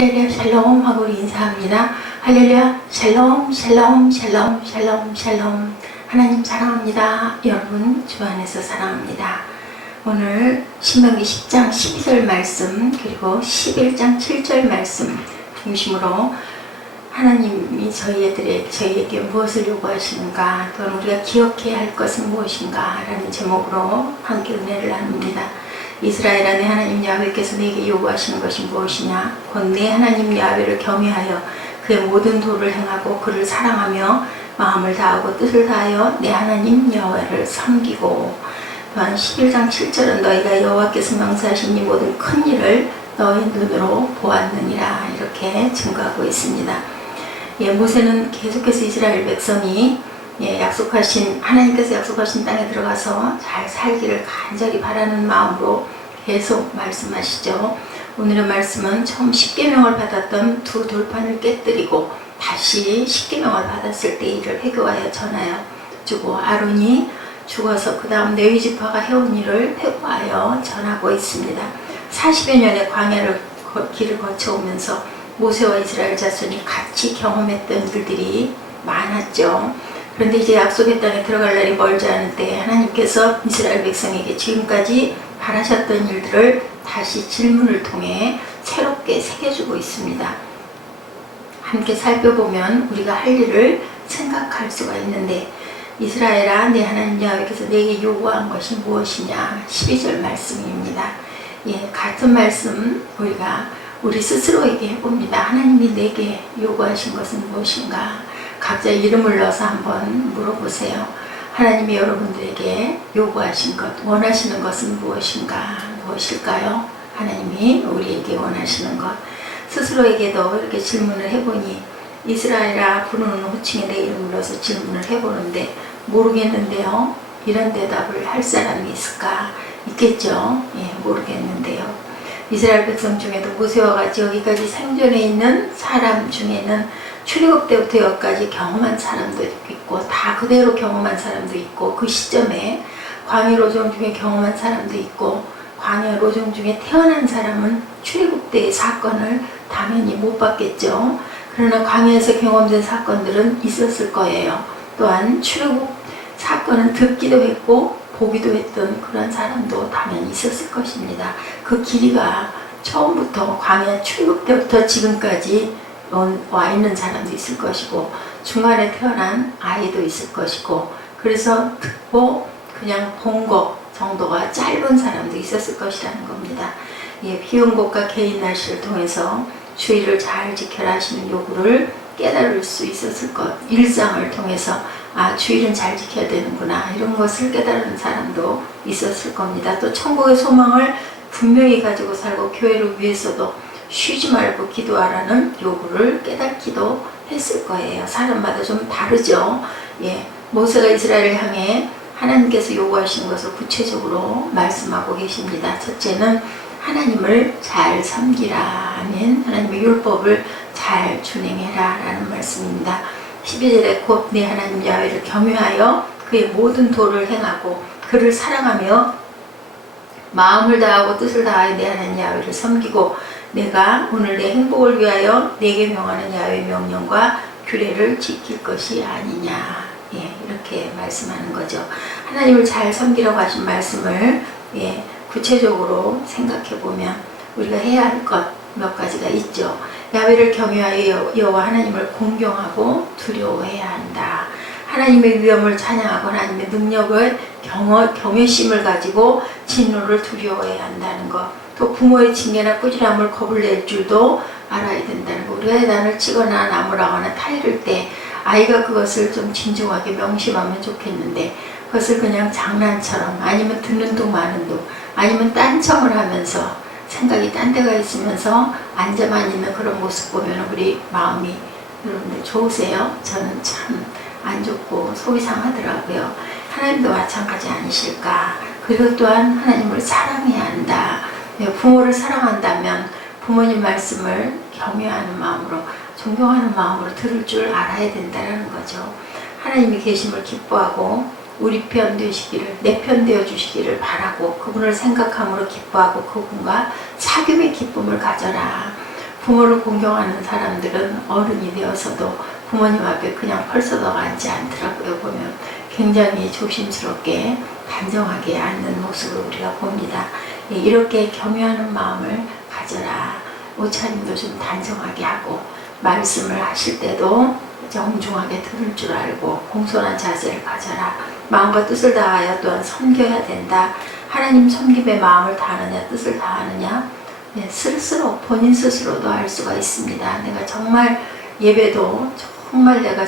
할렐루야 샬롬 하고 우리 인사합니다. 할렐루야 샬롬 샬롬 샬롬 샬롬 샬롬. 하나님 사랑합니다. 여러분 주 안에서 사랑합니다. 오늘 신명기 10장 12절 말씀 그리고 11장 7절 말씀 중심으로 하나님이 저희에게 무엇을 요구하시는가, 또는 우리가 기억해야 할 것은 무엇인가 라는 제목으로 함께 은혜를 나눕니다. 이스라엘아, 내 하나님 야훼께서 내게 요구하시는 것이 무엇이냐? 곧 내 하나님 야훼를 경외하여 그의 모든 도를 행하고 그를 사랑하며 마음을 다하고 뜻을 다하여 내 하나님 여호와를 섬기고. 또한 11장 7절은 너희가 여호와께서 명세하신 이 모든 큰 일을 너희 눈으로 보았느니라, 이렇게 증거하고 있습니다. 모세는 계속해서 이스라엘 백성이 하나님께서 약속하신 땅에 들어가서 잘 살기를 간절히 바라는 마음으로 계속 말씀하시죠. 오늘의 말씀은 처음 십계명을 받았던 두 돌판을 깨뜨리고 다시 십계명을 받았을 때 이를 회개하여 전하여 주고, 아론이 죽어서 그 다음 레위 지파가 해온 일을 회고하여 전하고 있습니다. 40여 년의 광야를 길을 거쳐오면서 모세와 이스라엘 자손이 같이 경험했던 일들이 많았죠. 그런데 이제 약속의 땅에 들어갈 날이 멀지 않은 때 하나님께서 이스라엘 백성에게 지금까지 바라셨던 일들을 다시 질문을 통해 새롭게 새겨주고 있습니다. 함께 살펴보면 우리가 할 일을 생각할 수가 있는데, 이스라엘아, 내 하나님 야훼께서 내게 요구한 것이 무엇이냐? 12절 말씀입니다. 같은 말씀 우리 스스로에게 해봅니다. 하나님이 내게 요구하신 것은 무엇인가? 각자 이름을 넣어서 한번 물어보세요. 하나님이 여러분들에게 요구하신 것, 원하시는 것은 무엇인가? 무엇일까요? 하나님이 우리에게 원하시는 것. 스스로에게도 이렇게 질문을 해보니, 이스라엘아 부르는 호칭에 내 이름을 넣어서 질문을 해보는데 모르겠는데요. 이런 대답을 할 사람이 있을까? 있겠죠. 모르겠는데요. 이스라엘 백성 중에도 모세와 같이 여기까지 생존해 있는 사람 중에는 출애굽 때부터 여기까지 경험한 사람도 있고, 다 그대로 경험한 사람도 있고, 그 시점에 광야 로정 중에 경험한 사람도 있고, 광야 로정 중에 태어난 사람은 출애굽 때의 사건을 당연히 못 봤겠죠. 그러나 광야에서 경험된 사건들은 있었을 거예요. 또한 출애굽 사건은 듣기도 했고 보기도 했던 그런 사람도 당연히 있었을 것입니다. 그 길이가 처음부터 광야 출애굽 때부터 지금까지 와 있는 사람도 있을 것이고, 중간에 태어난 아이도 있을 것이고, 그래서 듣고 그냥 본 것 정도가 짧은 사람도 있었을 것이라는 겁니다. 비용곡과 개인 날씨를 통해서 주의를 잘 지켜라 하시는 요구를 깨달을 수 있었을 것, 일상을 통해서 주일은 잘 지켜야 되는구나, 이런 것을 깨달은 사람도 있었을 겁니다. 또 천국의 소망을 분명히 가지고 살고 교회를 위해서도 쉬지 말고 기도하라는 요구를 깨닫기도 했을 거예요. 사람마다 좀 다르죠. 모세가 이스라엘을 향해 하나님께서 요구하신 것을 구체적으로 말씀하고 계십니다. 첫째는 하나님을 잘 섬기라. 아멘. 하나님의 율법을 잘 준행해라 라는 말씀입니다. 12절에 곧 내 하나님 야훼를 경외하여 그의 모든 도를 행하고 그를 사랑하며 마음을 다하고 뜻을 다하여 내 하나님 야훼를 섬기고, 내가 오늘 내 행복을 위하여 내게 명하는 야훼의 명령과 규례를 지킬 것이 아니냐. 이렇게 말씀하는 거죠. 하나님을 잘 섬기라고 하신 말씀을 구체적으로 생각해 보면 우리가 해야 할 것 몇 가지가 있죠. 야훼를 경외하여 여호와 하나님을 공경하고 두려워해야 한다. 하나님의 위엄을 찬양하고 하나님의 능력을 경외심을 가지고 진노를 두려워해야 한다는 것. 또 부모의 징계나 꾸지람을 겁을 낼 줄도 알아야 된다는 것. 우리가 해단을 치거나 나무를 하거나 타이를 때 아이가 그것을 좀 진중하게 명심하면 좋겠는데, 그것을 그냥 장난처럼, 아니면 듣는 둥 마는 둥, 아니면 딴청을 하면서 생각이 딴 데가 있으면서 앉아만 있는 그런 모습 보면 우리 마음이, 여러분들 좋으세요? 저는 참 안 좋고 속이 상하더라고요. 하나님도 마찬가지 아니실까? 그리고 또한 하나님을 사랑해야 한다. 부모를 사랑한다면 부모님 말씀을 경외하는 마음으로, 존경하는 마음으로 들을 줄 알아야 된다는 거죠. 하나님이 계심을 기뻐하고 우리 편 되시기를, 내 편 되어 주시기를 바라고 그분을 생각함으로 기뻐하고 그분과 사귐의 기쁨을 가져라. 부모를 공경하는 사람들은 어른이 되어서도 부모님 앞에 그냥 펄썩 앉지 않더라고요. 보면 굉장히 조심스럽게 단정하게 앉는 모습을 우리가 봅니다. 예, 이렇게 경외하는 마음을 가져라. 옷차림도 좀 단정하게 하고 말씀을 하실 때도 정중하게 들을 줄 알고 공손한 자세를 가져라. 마음과 뜻을 다하여 또한 섬겨야 된다. 하나님 섬김의 마음을 다하느냐 뜻을 다하느냐, 네, 스스로 본인 스스로도 알 수가 있습니다. 내가 정말 예배도 정말 내가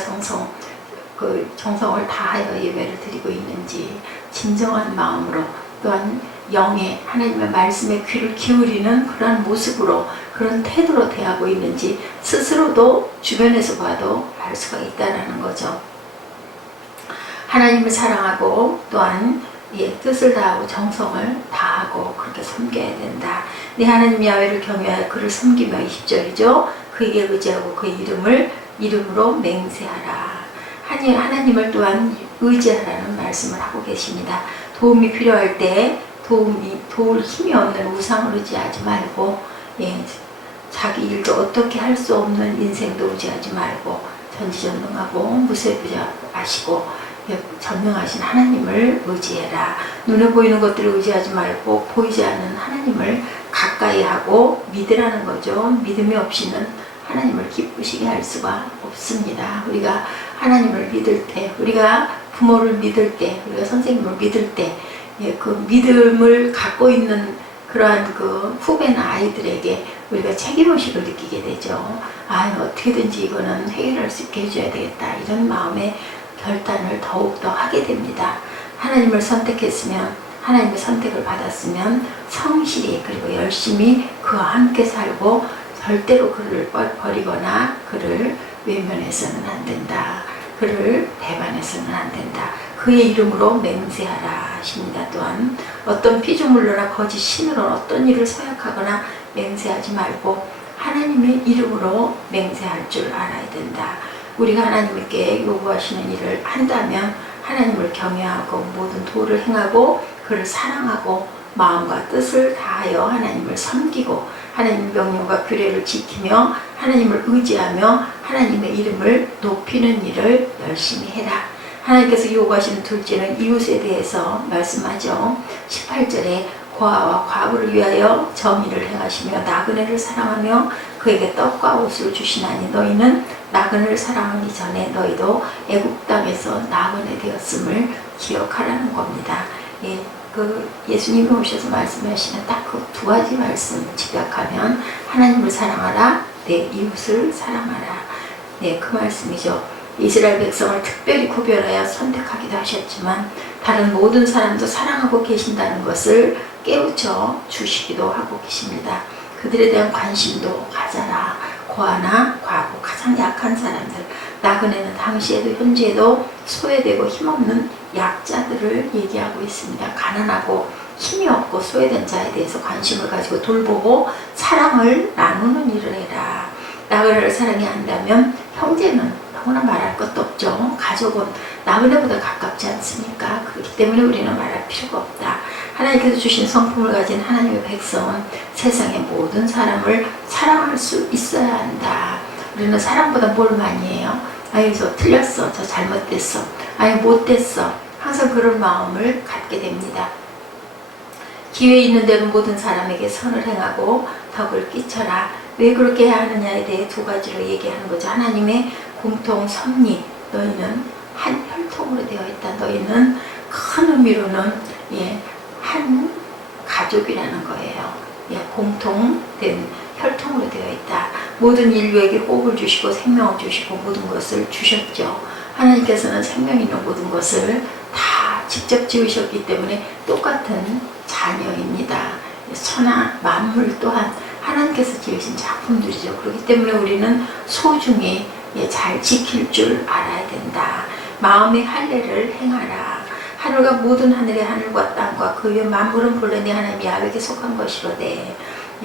정성을 다하여 예배를 드리고 있는지, 진정한 마음으로 또한 영에 하나님의 말씀에 귀를 기울이는 그런 모습으로 그런 태도로 대하고 있는지 스스로도 주변에서 봐도 알 수가 있다는 거죠. 하나님을 사랑하고 또한 뜻을 다하고 정성을 다하고 그렇게 섬겨야 된다. 네 하나님 야훼를 경외하여 그를 섬기며 20절이죠. 그에게 의지하고 그의 이름으로 맹세하라. 하나님을 또한 의지하라는 말씀을 하고 계십니다. 도움이 필요할 때 도울 힘이 없는 우상을 의지하지 말고, 자기 일도 어떻게 할 수 없는 인생도 의지하지 말고 전지전능하고 무세부자하시고 전능하신 하나님을 의지해라. 눈에 보이는 것들을 의지하지 말고 보이지 않는 하나님을 가까이 하고 믿으라는 거죠. 믿음이 없이는 하나님을 기쁘시게 할 수가 없습니다. 우리가 하나님을 믿을 때, 우리가 부모를 믿을 때, 우리가 선생님을 믿을 때, 그 믿음을 갖고 있는 그러한 그 후배나 아이들에게 우리가 책임의식을 느끼게 되죠. 어떻게든지 이거는 해결할 수 있게 해줘야 되겠다. 이런 마음의 결단을 더욱더 하게 됩니다. 하나님을 선택했으면, 하나님의 선택을 받았으면 성실히 그리고 열심히 그와 함께 살고 절대로 그를 버리거나 그를 외면해서는 안 된다. 그를 배반해서는 안 된다. 그의 이름으로 맹세하라 하십니다. 또한 어떤 피조물로나 거짓 신으로 어떤 일을 서약하거나 맹세하지 말고 하나님의 이름으로 맹세할 줄 알아야 된다. 우리가 하나님께 요구하시는 일을 한다면 하나님을 경외하고 모든 도를 행하고 그를 사랑하고 마음과 뜻을 다하여 하나님을 섬기고 하나님의 명령과 규례를 지키며 하나님을 의지하며 하나님의 이름을 높이는 일을 열심히 해라. 하나님께서 요구하시는 둘째는 이웃에 대해서 말씀하죠. 18절에 고아와 과부를 위하여 정의를 행하시며 나그네를 사랑하며 그에게 떡과 옷을 주시나니 너희는 나그네를 사랑하기 전에 너희도 애굽 땅에서 나그네 되었음을 기억하라는 겁니다. 예수님이 오셔서 말씀하시는 딱 그 두 가지 말씀 집약하면 하나님을 사랑하라, 내 이웃을 사랑하라. 그 말씀이죠. 이스라엘 백성을 특별히 구별하여 선택하기도 하셨지만 다른 모든 사람도 사랑하고 계신다는 것을 깨우쳐 주시기도 하고 계십니다. 그들에 대한 관심도 가져라. 고아나 과부, 가장 약한 사람들, 나그네는 당시에도 현재에도 소외되고 힘없는 약자들을 얘기하고 있습니다. 가난하고 힘이 없고 소외된 자에 대해서 관심을 가지고 돌보고 사랑을 나누는 일을 해라. 나그네를 사랑해야 한다면 형제는 너무나 말할 것도 없죠. 가족은 나그네보다 가깝지 않습니까? 그렇기 때문에 우리는 말할 필요가 없다. 하나님께서 주신 성품을 가진 하나님의 백성은 세상의 모든 사람을 사랑할 수 있어야 한다. 우리는 사랑보다 뭘 많이 해요? 저 틀렸어, 저 잘못됐어, 못됐어. 항상 그런 마음을 갖게 됩니다. 기회 있는 대로 모든 사람에게 선을 행하고 덕을 끼쳐라. 왜 그렇게 해야 하느냐에 대해 두 가지로 얘기하는 거죠. 하나님의 공통 섭리, 너희는 한 혈통으로 되어 있다. 너희는 큰 의미로는 한 가족이라는 거예요. 공통된 혈통으로 되어 있다. 모든 인류에게 호흡을 주시고 생명을 주시고 모든 것을 주셨죠. 하나님께서는 생명 있는 모든 것을 다 직접 지으셨기 때문에 똑같은 자녀입니다. 천하 만물 또한 하나님께서 지으신 작품들이죠. 그렇기 때문에 우리는 소중히 잘 지킬 줄 알아야 된다. 마음의 할례를 행하라. 하늘과 모든 하늘의 하늘과 땅과 그 위에 만물은 본래 내 하나님 야훼에게 속한 것이로되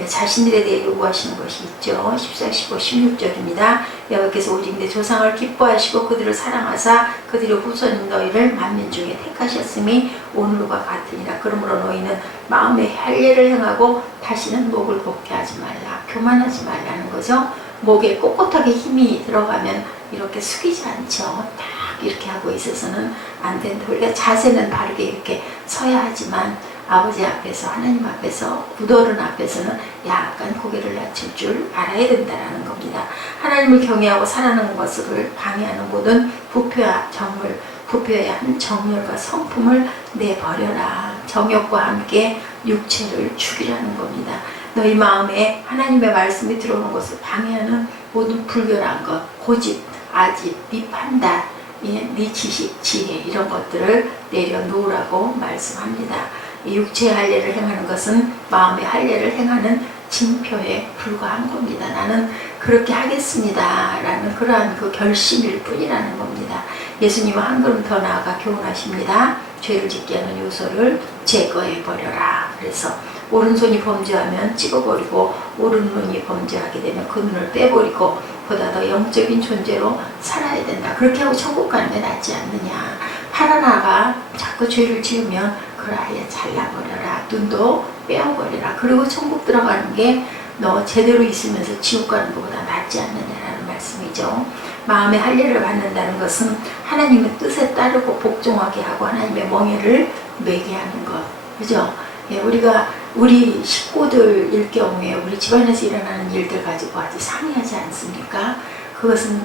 자신들에 대해 요구하시는 것이 있죠. 14, 15, 16절입니다. 여호와께서 오직 내 조상을 기뻐하시고 그들을 사랑하사 그들의 후손인 너희를 만민 중에 택하셨음이 오늘과 같으니라. 그러므로 너희는 마음에 할례를 행하고 다시는 목을 곱게 하지 말라. 교만하지 말라는 거죠. 목에 꼿꼿하게 힘이 들어가면 이렇게 숙이지 않죠. 딱 이렇게 하고 있어서는 안 된다. 우리가 자세는 바르게 이렇게 서야 하지만 아버지 앞에서, 하나님 앞에서, 구도른 앞에서는 약간 고개를 낮출 줄 알아야 된다는 겁니다. 하나님을 경외하고 살아가는 것을 방해하는 모든 부패와 정물, 부패해야 한 정열과 성품을 내버려라. 정욕과 함께 육체를 죽이라는 겁니다. 너희 마음에 하나님의 말씀이 들어오는 것을 방해하는 모든 불결한 것, 고집, 아집, 네 판단, 네 지식, 지혜 이런 것들을 내려놓으라고 말씀합니다. 육체의 할례를 행하는 것은 마음의 할례를 행하는 징표에 불과한 겁니다. 나는 그렇게 하겠습니다 라는 그러한 그 결심일 뿐이라는 겁니다. 예수님은 한 걸음 더 나아가 교훈하십니다. 죄를 짓게 하는 요소를 제거해 버려라. 그래서 오른손이 범죄하면 찍어버리고 오른눈이 범죄하게 되면 그 눈을 빼버리고 보다 더 영적인 존재로 살아야 된다. 그렇게 하고 천국 가는 게 낫지 않느냐. 파라나가 자꾸 죄를 지으면 그걸 아예 잘라버려라. 눈도 빼어버려라. 그리고 천국 들어가는 게 너 제대로 있으면서 지옥 가는 것보다 낫지 않느냐라는 말씀이죠. 마음의 할례를 받는다는 것은 하나님의 뜻에 따르고 복종하게 하고 하나님의 멍에를 매게 하는 것. 그죠? 우리가 우리 식구들일 경우에 우리 집안에서 일어나는 일들 가지고 아주 상의하지 않습니까? 그것은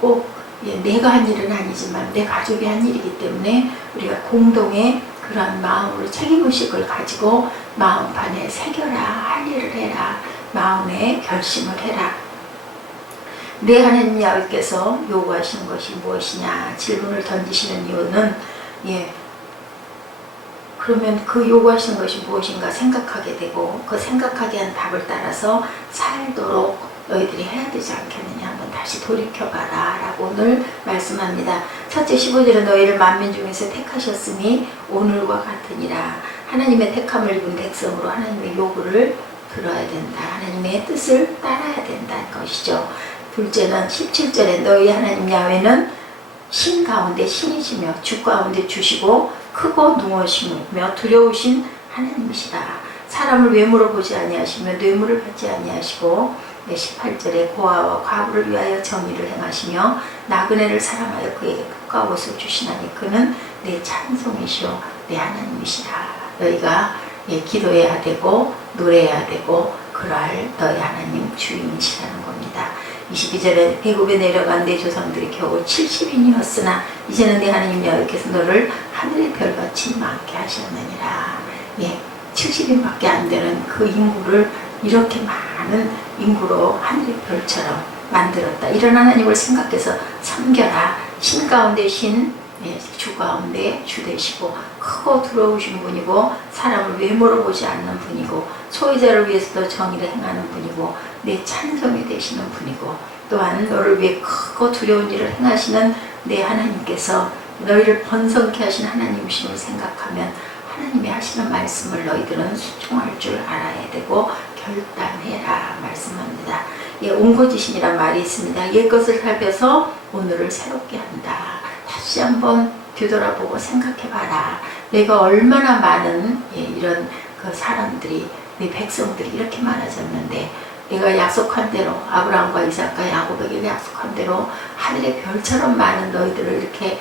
꼭 내가 한 일은 아니지만 내 가족이 한 일이기 때문에 우리가 공동의 그런 마음으로 책임의식을 가지고 마음판에 새겨라. 할 일을 해라. 마음에 결심을 해라. 내 하나님 야훼께서 요구하시는 것이 무엇이냐 질문을 던지시는 이유는 그러면 그 요구하시는 것이 무엇인가 생각하게 되고 그 생각하게 한 답을 따라서 살도록 너희들이 해야 되지 않겠느냐 한번 다시 돌이켜봐라 라고 오늘 말씀합니다. 첫째 15절은 너희를 만민 중에서 택하셨으니 오늘과 같으니라. 하나님의 택함을 입은 백성으로 하나님의 요구를 들어야 된다. 하나님의 뜻을 따라야 된다는 것이죠. 둘째는 17절에 너희 하나님 야훼는 신 가운데 신이시며 주 가운데 주시고 크고 능하시며 두려우신 하나님이시다. 사람을 외모로 보지 아니하시며 뇌물을 받지 아니하시고 18절에 고아와 과부를 위하여 정의를 행하시며 나그네를 사랑하여 그에게 복과 옷을 주시나니 그는 내 찬송이시오 내 하나님이시라. 너희가 기도해야 되고 노래해야 되고 그러할 너희 하나님 주인이시라는 겁니다. 22절에 배굽에 내려간 내 조상들이 겨우 70인이었으나 이제는 내 하나님 여호와께서 너를 하늘의 별같이 많게 하셨느니라. 70인밖에 안 되는 그 인구를 이렇게 많은 인구로 하늘의 별처럼 만들었다. 이런 하나님을 생각해서 섬겨라. 신 가운데 신, 주 가운데 주 되시고 크고 두려우신 분이고 사람을 외모로 보지 않는 분이고 소유자를 위해서도 정의를 행하는 분이고 내 찬송이 되시는 분이고 또한 너를 위해 크고 두려운 일을 행하시는 내 하나님께서 너희를 번성케 하신 하나님이심을 생각하면 하나님이 하시는 말씀을 너희들은 순종할 줄 알아야 되고 결단해라 말씀합니다. 옹고지신이란 말이 있습니다. 옛것을 살펴서 오늘을 새롭게 한다. 다시 한번 뒤돌아보고 생각해봐라. 내가 얼마나 많은 이런 그 사람들이 내 백성들이 이렇게 많아졌는데 내가 약속한 대로 아브라함과 이삭과 야곱에게 약속한 대로 하늘의 별처럼 많은 너희들을 이렇게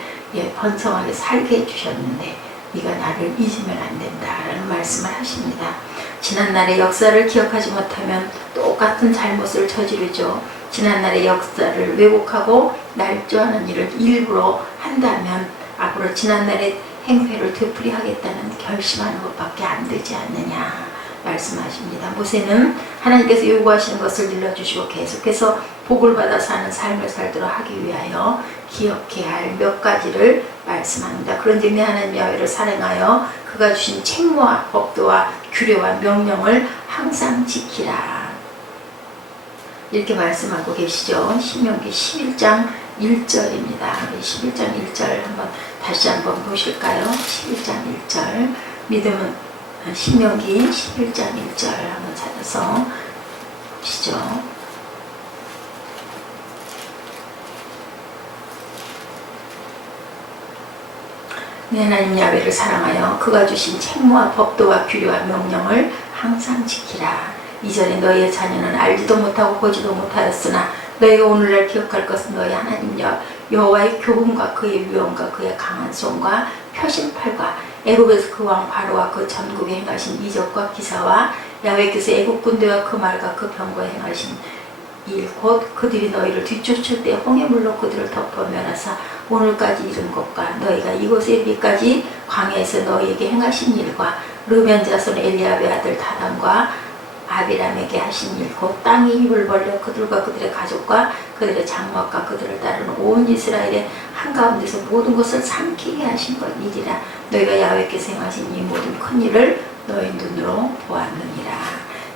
번성하게 살게 해주셨는데 네가 나를 잊으면 안 된다라는 말씀을 하십니다. 지난날의 역사를 기억하지 못하면 똑같은 잘못을 저지르죠. 지난날의 역사를 왜곡하고 날조하는 일을 일부러 한다면 앞으로 지난날의 행패를 되풀이하겠다는 결심하는 것밖에 안 되지 않느냐 말씀하십니다. 모세는 하나님께서 요구하시는 것을 일러주시고 계속해서 복을 받아 사는 삶을 살도록 하기 위하여 기억해야 할 몇 가지를 말씀합니다. 그런즉 내 하나님 야훼를 사랑하여 그가 주신 책무와 법도와 규례와 명령을 항상 지키라. 이렇게 말씀하고 계시죠. 신명기 11장 1절입니다. 11장 1절 다시 한번 보실까요? 11장 1절 믿음은 신명기 11장 1절 한번 찾아서 보시죠. 내 하나님 야훼를 사랑하여 그가 주신 책무와 법도와 규례와 명령을 항상 지키라. 이전에 너희의 자녀는 알지도 못하고 보지도 못하였으나 너희가 오늘날 기억할 것은 너희 하나님 여호와의 교훈과 그의 위엄과 그의 강한 손과 표심팔과 애굽에서 그 왕 바로와 그 전국에 행하신 이적과 기사와 야훼께서 애굽 군대와 그 말과 그 병거에 행하신 일 곧 그들이 너희를 뒤쫓을 때 홍해 물로 그들을 덮어 멸하사 오늘까지 이른 것과 너희가 이곳에 이르기까지 광야에서 너희에게 행하신 일과 르벤 자손 엘리압의 아들 다단과 아비람에게 하신 일 곧 땅이 입을 벌려 그들과 그들의 가족과 그들의 장막과 그들을 따르는 온 이스라엘의 한가운데서 모든 것을 삼키게 하신 것 이리라. 너희가 야훼께서 행하신 이 모든 큰 일을 너희 눈으로 보았느니라.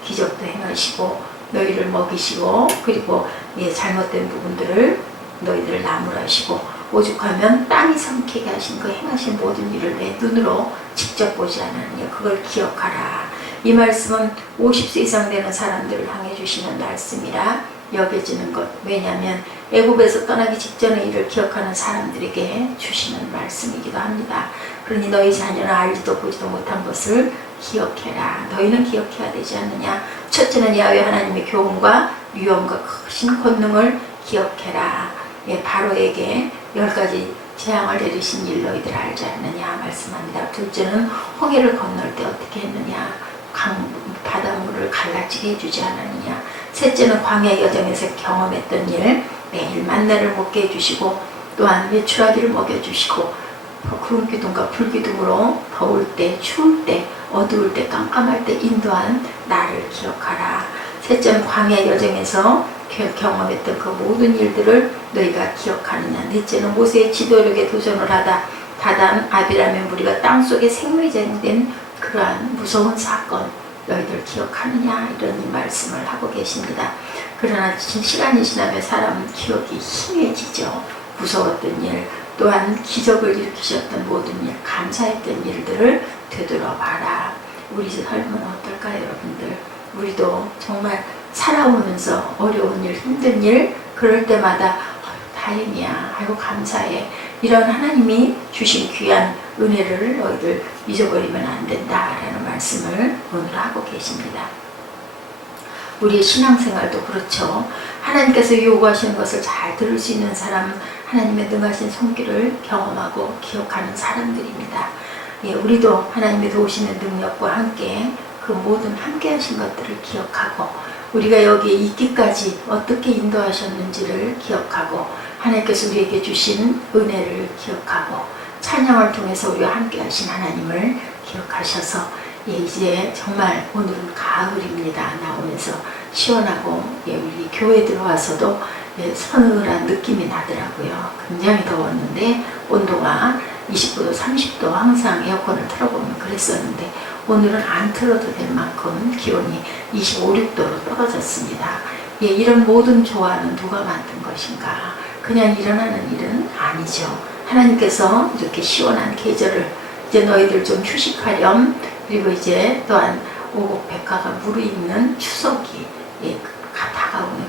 기적도 행하시고 너희를 먹이시고 그리고 잘못된 부분들을 너희들을 나무라시고 오죽하면 땅이 삼키게 하신 그 행하신 모든 일을 내 눈으로 직접 보지 않았느냐. 그걸 기억하라. 이 말씀은 50세 이상 되는 사람들을 향해 주시는 말씀이라 여겨지는 것. 왜냐하면 애굽에서 떠나기 직전의 일을 기억하는 사람들에게 주시는 말씀이기도 합니다. 그러니 너희 자녀는 알지도 보지도 못한 것을 기억해라. 너희는 기억해야 되지 않느냐. 첫째는 야훼 하나님의 교훈과 위엄과 크신 권능을 기억해라. 바로에게 10가지 재앙을 내리신 일 너희들 알지 않느냐 말씀합니다. 둘째는 홍해를 건널 때 어떻게 했느냐. 바닷물을 갈라지게 해주지 않았느냐. 셋째는 광야 여정에서 경험했던 일, 매일 만나를 먹게 해주시고 또한 메추라기를 먹여주시고 구름기둥과 불기둥으로 더울 때, 추울 때, 어두울 때, 깜깜할 때 인도한 나를 기억하라. 셋째는 광야 여정에서 경험했던 그 모든 일들을 너희가 기억하느냐. 넷째는 모세의 지도력에 도전을 하다 다단 아비람의 무리가 땅속에 생매장된 그러한 무서운 사건 너희들 기억하느냐. 이런 말씀을 하고 계십니다. 그러나 시간이 지나면 사람 기억이 희미해지죠. 무서웠던 일 또한 기적을 일으키셨던 모든 일 감사했던 일들을 되돌아봐라. 우리 삶은 어떨까요 여러분들. 우리도 정말 살아오면서 어려운 일 힘든 일 그럴 때마다 다행이야 아이고 감사해 이런 하나님이 주신 귀한 은혜를 너희들 잊어버리면 안 된다라는 말씀을 오늘 하고 계십니다. 우리의 신앙생활도 그렇죠. 하나님께서 요구하시는 것을 잘 들을 수 있는 사람 하나님의 능하신 손길을 경험하고 기억하는 사람들입니다. 우리도 하나님의 도우시는 능력과 함께 그 모든 함께 하신 것들을 기억하고 우리가 여기에 있기까지 어떻게 인도하셨는지를 기억하고 하나님께서 우리에게 주신 은혜를 기억하고 찬양을 통해서 우리와 함께 하신 하나님을 기억하셔서 이제 정말 오늘은 가을입니다. 나오면서 시원하고 우리 교회 들어와서도 서늘한 느낌이 나더라고요. 굉장히 더웠는데 온도가 29도 30도 항상 에어컨을 틀어보면 그랬었는데 오늘은 안 틀어도 될 만큼 기온이 25, 6도로 떨어졌습니다. 이런 모든 조화는 누가 만든 것인가? 그냥 일어나는 일은 아니죠. 하나님께서 이렇게 시원한 계절을 이제 너희들 좀 휴식하렴. 그리고 이제 또한 오곡백화가 무르익는 추석이 다가오는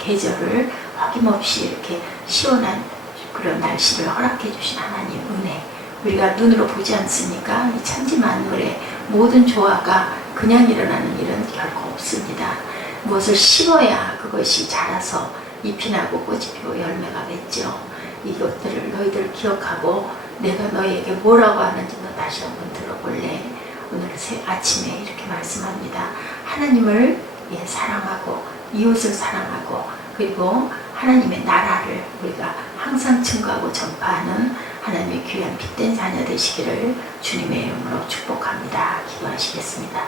계절을 어김없이 이렇게 시원한 그런 날씨를 허락해 주신 하나님 은혜. 우리가 눈으로 보지 않습니까? 이 천지 만물의 모든 조화가 그냥 일어나는 일은 결코 없습니다. 무엇을 심어야 그것이 자라서 잎이 나고 꽃이 피고 열매가 맺죠. 이것들을 너희들 기억하고 내가 너희에게 뭐라고 하는지 너 다시 한번 들어볼래. 오늘 아침에 이렇게 말씀합니다. 하나님을 사랑하고 이웃을 사랑하고 그리고 하나님의 나라를 우리가 항상 증거하고 전파하는 하나님의 귀한 빛된 자녀 되시기를 주님의 이름으로 축복합니다. 기도하시겠습니다.